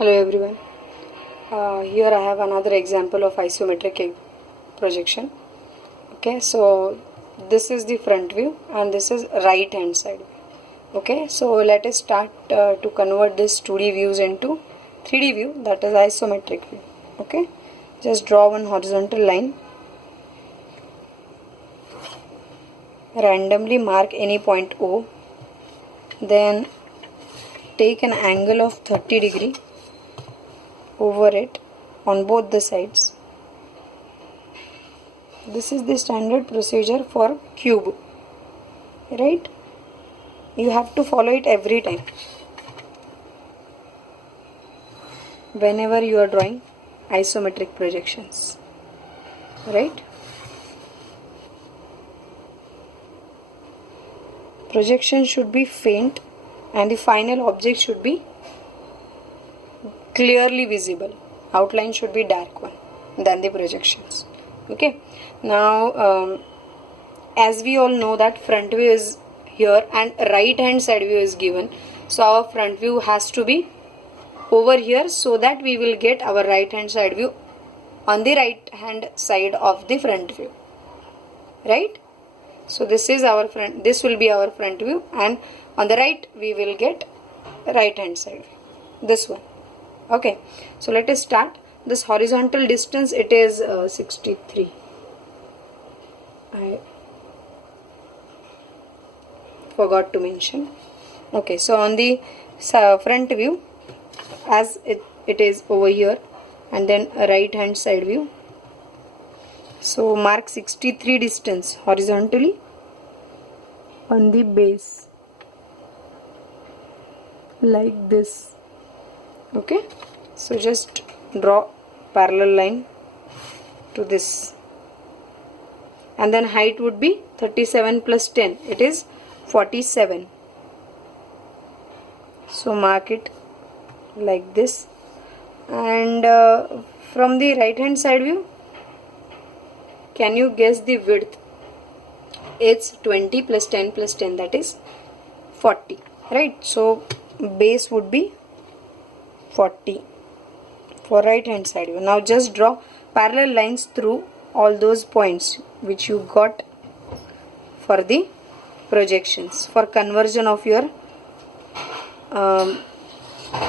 Hello everyone. Here I have another example of isometric projection. Okay, so this is the front view and this is right hand side. Okay, so let us start to convert this 2D views into 3D view, that is isometric view. Okay, just draw one horizontal line. Randomly mark any point O. Then take an angle of 30 degree over it on both the sides. This is the standard procedure for cube, right? You have to follow it every time whenever you are drawing isometric projections, right? Projection should be faint and the final object should be clearly visible. Outline should be dark one than the projections. Okay, now as we all know that front view is here and right hand side view is given, so our front view has to be over here so that we will get our right hand side view on the right hand side of the front view, right? So this is our front, this will be our front view, and on the right we will get right hand side view, this one. Okay, so let us start. This horizontal distance, it is 63. I forgot to mention. Okay, so on the front view, as it is over here, and then a right hand side view, so mark 63 distance horizontally on the base like this. Okay, so just draw parallel line to this, and then height would be 37 plus 10, it is 47. So mark it like this, and from the right hand side view, can you guess the width? It's 20 plus 10 plus 10, that is 40, right? So base would be 40 for right hand side view. Now just draw parallel lines through all those points which you got for the projections, for conversion of your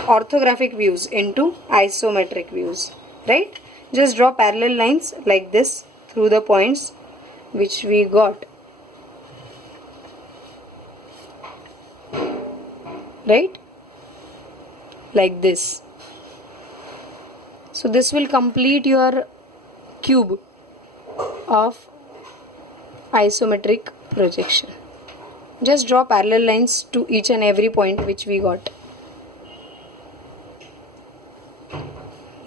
orthographic views into isometric views, right? Just draw parallel lines like this through the points which we got, right? Like this. So this will complete your cube of isometric projection. Just draw parallel lines to each and every point which we got,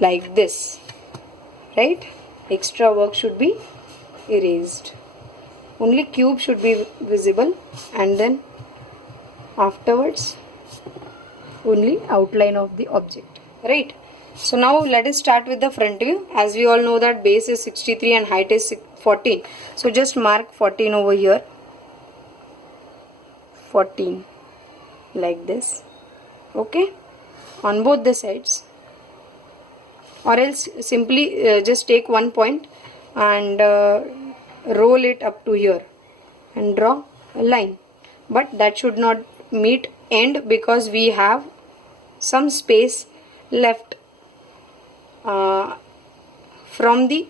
like this, right? Extra work should be erased. Only cube should be visible, and then afterwards only outline of the object, right? So now let us start with the front view. As we all know that base is 63 and height is 14, so just mark 14 over here, 14 like this. Okay, on both the sides, or else simply just take one point and roll it up to here and draw a line, but that should not meet end because we have some space left from the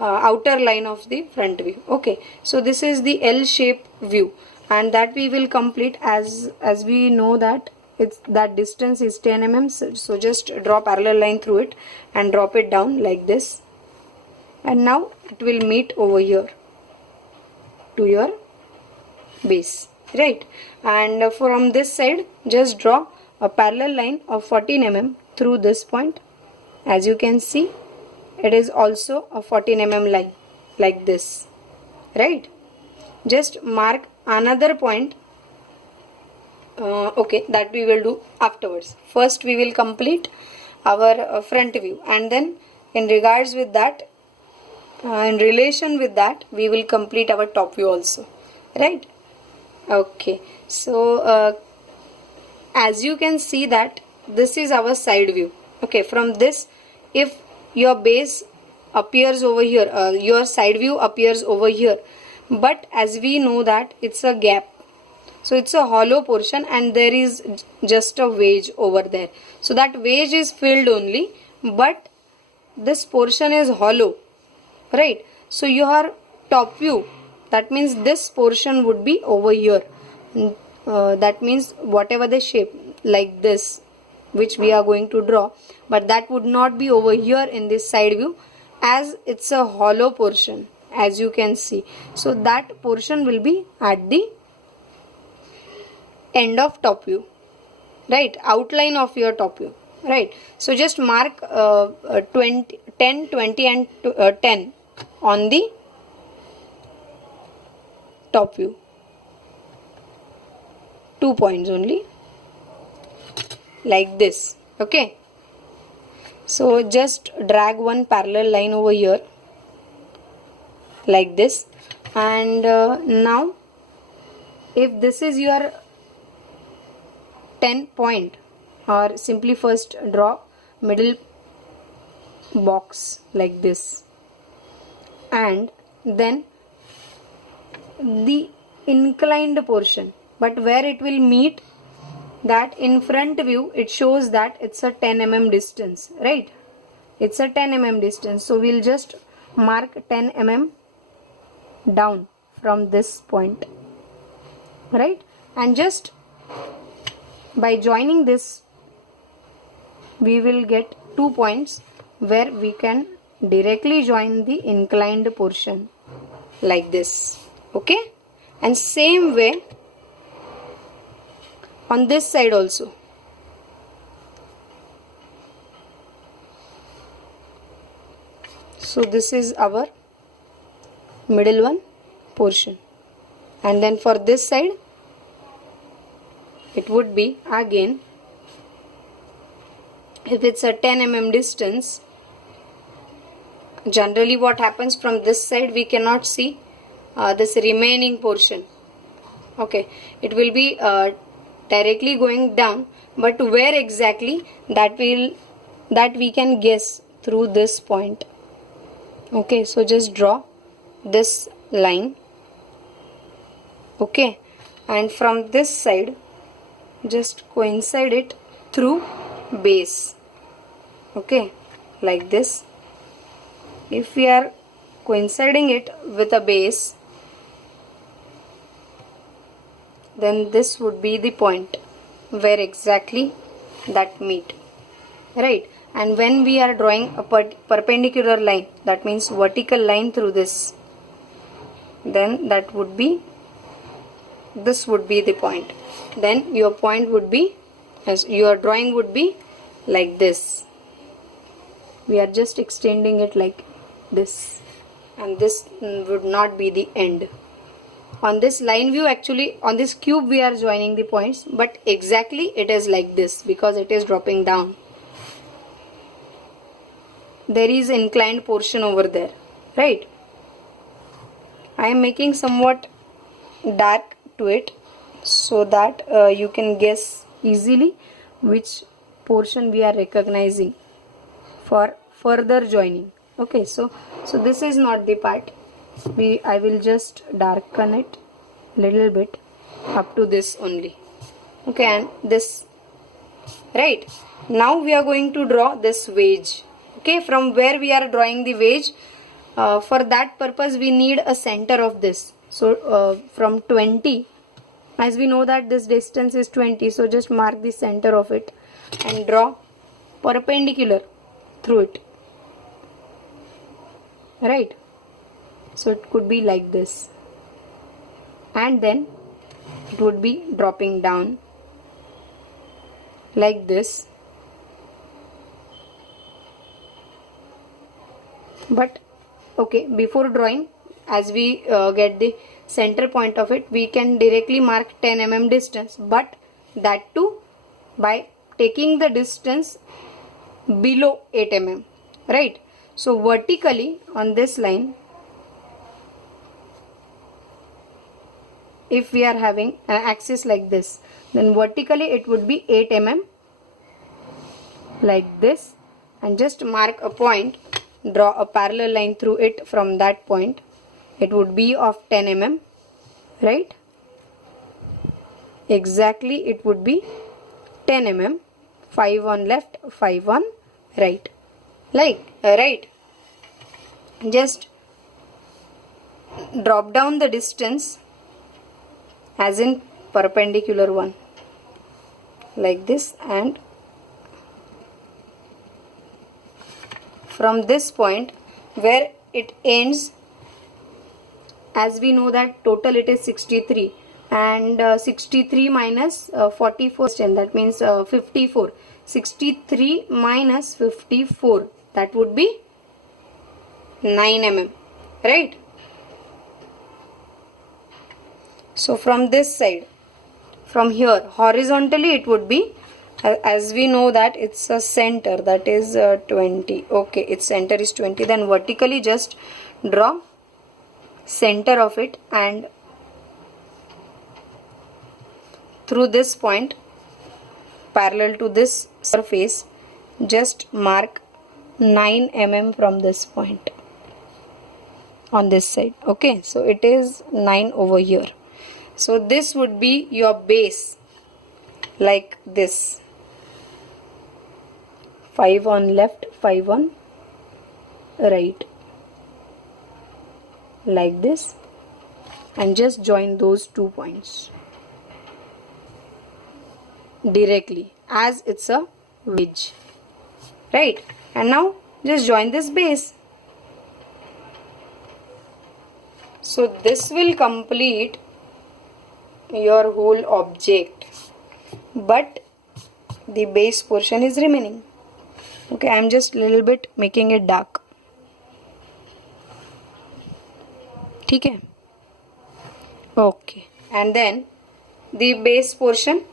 outer line of the front view. Okay, so this is the L shape view, and that we will complete as we know that it's that distance is 10 mm. So just draw parallel line through it and drop it down like this, and now it will meet over here to your base, right? And from this side just draw a parallel line of 14 mm through this point. As you can see, it is also a 14 mm line like this, right? Just mark another point. Okay, that we will do afterwards. First we will complete our front view, and then in regards with that, in relation with that, we will complete our top view also, right? Okay, so as you can see that this is our side view, Okay, from this, if your base appears over here, your side view appears over here, but as we know that it's a gap, so it's a hollow portion and there is just a wedge over there, so that wedge is filled only, but this portion is hollow, right? So your top view, that means this portion would be over here. That means whatever the shape like this which we are going to draw, but that would not be over here in this side view, as it's a hollow portion, as you can see. So that portion will be at the end of top view, right? Outline of your top view, right? So just mark 20, 10, 20 and 10 on the top view. 2 points only, like this. Okay, so just drag one parallel line over here like this, and now if this is your 10 point, or simply first draw middle box like this, and then the inclined portion, but where it will meet, that in front view it shows that it's a 10 mm distance, right? It's a 10 mm distance, so we'll just mark 10 mm down from this point, right? And just by joining this, we will get 2 points where we can directly join the inclined portion like this. Okay, and same way on this side also. So this is our middle one portion, and then for this side it would be again, if it's a 10 mm distance, generally what happens, from this side we cannot see this remaining portion. Okay, it will be directly going down, but where exactly, that we can guess through this point. Okay, so just draw this line. Okay, and from this side just coincide it through base. Okay, like this. If we are coinciding it with a base, then this would be the point where exactly that meet, right? And when we are drawing a perpendicular line, that means vertical line through this, then that would be, this would be the point. Then your point would be, as your drawing would be like this. We are just extending it like this, and this would not be the end. On this line view, actually on this cube we are joining the points, but exactly it is like this because it is dropping down. There is inclined portion over there, right? I am making somewhat dark to it so that you can guess easily which portion we are recognizing for further joining. Okay, so this is not the part. I will just darken it little bit up to this only. Okay, and this, right? Now we are going to draw this wedge. Okay, from where we are drawing the wedge, for that purpose we need a center of this. So from 20, as we know that this distance is 20, so just mark the center of it and draw perpendicular through it, right? So it could be like this, and then it would be dropping down like this. But okay, before drawing, as we get the center point of it, we can directly mark 10 mm distance, but that too by taking the distance below 8 mm, right? So vertically on this line, if we are having an axis like this, then vertically it would be 8 mm, like this, and just mark a point, draw a parallel line through it from that point. It would be of 10 mm, right? Exactly, it would be 10 mm, 5 on left, 5 on right, like right. Just drop down the distance as in perpendicular one, like this, and from this point where it ends, as we know that total it is 63, and 63 minus 44 10, that means 54. 63 minus 54, that would be 9 mm, right? So from this side, from here horizontally it would be, as we know that it's a center, that is 20. Okay, its center is 20. Then vertically just draw center of it, and through this point parallel to this surface just mark 9 mm from this point on this side. Okay, so it is 9 over here. So this would be your base, like this, 5 on left, 5 on right, like this, and just join those 2 points directly as it's a wedge, right? And now just join this base. So this will complete your whole object, but the base portion is remaining. Okay, I am just little bit making it dark. Okay. Okay, and then the base portion.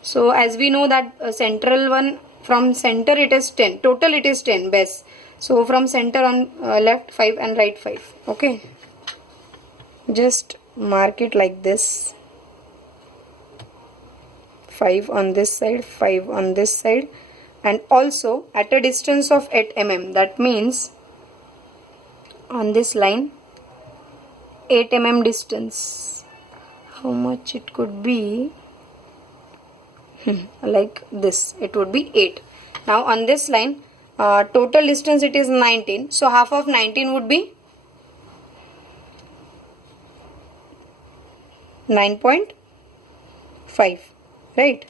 So as we know that central one, from center it is 10, total it is 10 base. So from center on left 5 and right 5. Okay, just mark it like this, 5 on this side, 5 on this side, and also at a distance of 8 mm, that means on this line 8 mm distance. How much it could be? Like this, it would be 8. Now on this line total distance it is 19, so half of 19 would be 9.5, right?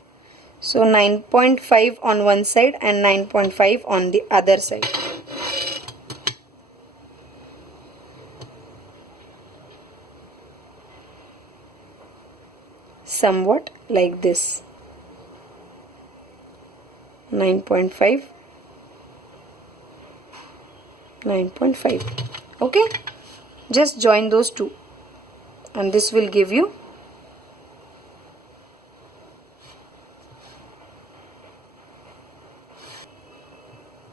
So 9.5 on one side and 9.5 on the other side. Somewhat like this, 9.5, 9.5. Okay, just join those two, and this will give you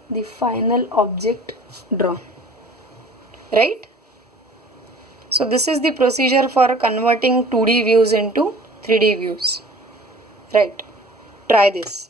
the final object drawn, right? So this is the procedure for converting 2D views into 3D views, right? Try this.